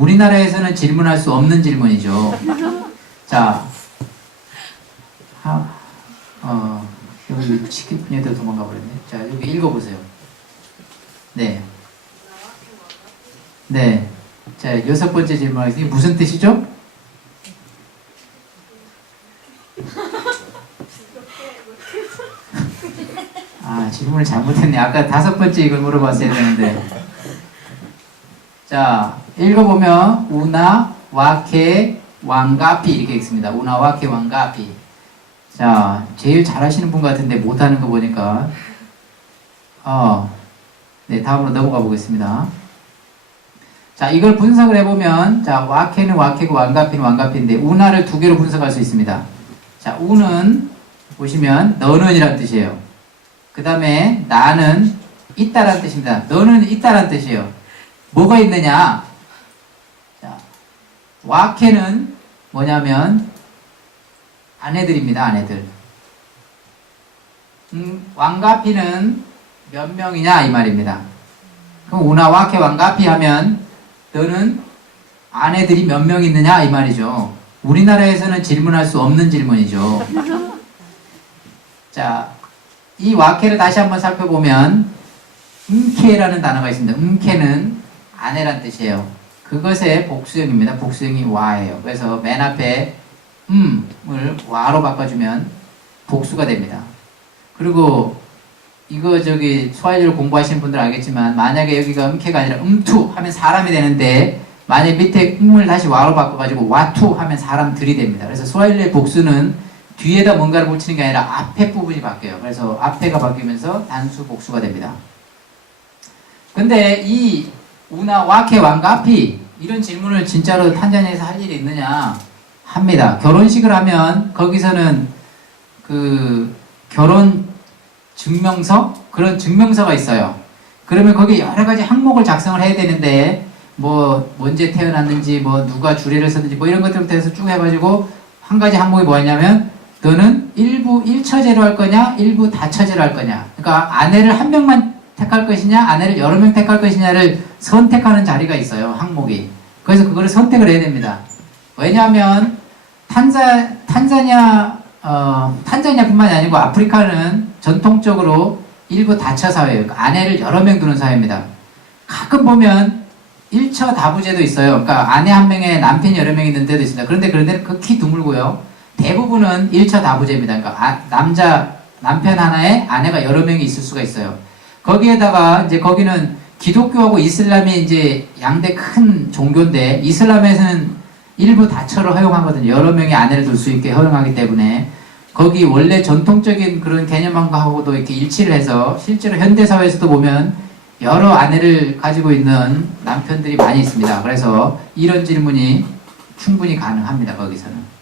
우리나라에서는 질문할 수 없는 질문이죠. 자, 하, 어, 여기 치킨 분야도 도망가 버렸네. 자, 여기 읽어보세요. 네. 네. 자, 여섯 번째 질문하겠습니다. 무슨 뜻이죠? 아, 질문을 잘못했네. 아까 다섯 번째 이걸 물어봤어야 되는데. 자, 읽어보면, 우나, 와케, 왕가피 이렇게 읽습니다. 우나, 와케, 왕가피. 자, 제일 잘하시는 분 같은데 못하는 거 보니까. 어, 네, 다음으로 넘어가 보겠습니다. 자, 이걸 분석을 해보면, 자, 와케는 와케고 왕가피는 왕가피인데, 우나를 두 개로 분석할 수 있습니다. 자, 우는, 보시면, 너는 이란 뜻이에요. 그 다음에, 나는 있다라는 뜻입니다. 너는 있다라는 뜻이에요. 뭐가 있느냐? 자, 와케는 뭐냐면, 아내들입니다, 아내들. 음, 왕가피는 몇 명이냐, 이 말입니다. 그럼 우나 와케 왕가피 하면, 너는 아내들이 몇 명 있느냐 이 말이죠. 우리나라에서는 질문할 수 없는 질문이죠. 자, 이 와케를 다시 한번 살펴보면 음케라는 단어가 있습니다. 음케는 아내란 뜻이에요. 그것의 복수형입니다. 복수형이 와예요. 그래서 맨 앞에 음을 와로 바꿔주면 복수가 됩니다. 그리고 이거 저기 소화일을 공부하시는 분들 알겠지만 만약에 여기가 음케가 아니라 음투 하면 사람이 되는데 만약 밑에 음을 다시 와로 바꿔가지고 와투 하면 사람들이 됩니다. 그래서 소화일의 복수는 뒤에다 뭔가를 붙이는 게 아니라 앞에 부분이 바뀌어요. 그래서 앞에가 바뀌면서 단수 복수가 됩니다. 근데 이 우나 와케 왕가피 이런 질문을 진짜로 탄자니아에서 할 일이 있느냐 합니다. 결혼식을 하면 거기서는 그 결혼 증명서 그런 증명서가 있어요. 그러면 거기에 여러 가지 항목을 작성을 해야 되는데 뭐 언제 태어났는지 뭐 누가 주례를 썼는지 뭐 이런 것들부터 해서 쭉 해가지고 한 가지 항목이 뭐였냐면 너는 일부 일처제로 할 거냐 일부 다처제로 할 거냐 그러니까 아내를 한 명만 택할 것이냐 아내를 여러 명 택할 것이냐를 선택하는 자리가 있어요 항목이 그래서 그거를 선택을 해야 됩니다 왜냐하면 탄자 탄자니아 어, 탄자니아뿐만이 아니고 아프리카는 전통적으로 일부 다처 사회예요. 그러니까 아내를 여러 명 두는 사회입니다. 가끔 보면 일처 다부제도 있어요. 그러니까 아내 한 명에 남편이 여러 명 있는 데도 있습니다. 그런데 그런 데는 극히 드물고요. 대부분은 일처 다부제입니다. 그러니까 아, 남자 남편 하나에 아내가 여러 명이 있을 수가 있어요. 거기에다가 이제 거기는 기독교하고 이슬람이 이제 양대 큰 종교인데 이슬람에서는 일부 다처를 허용하거든요. 여러 명의 아내를 둘 수 있게 허용하기 때문에 거기 원래 전통적인 그런 개념하고도 이렇게 일치를 해서 실제로 현대 사회에서도 보면 여러 아내를 가지고 있는 남편들이 많이 있습니다. 그래서 이런 질문이 충분히 가능합니다. 거기서는.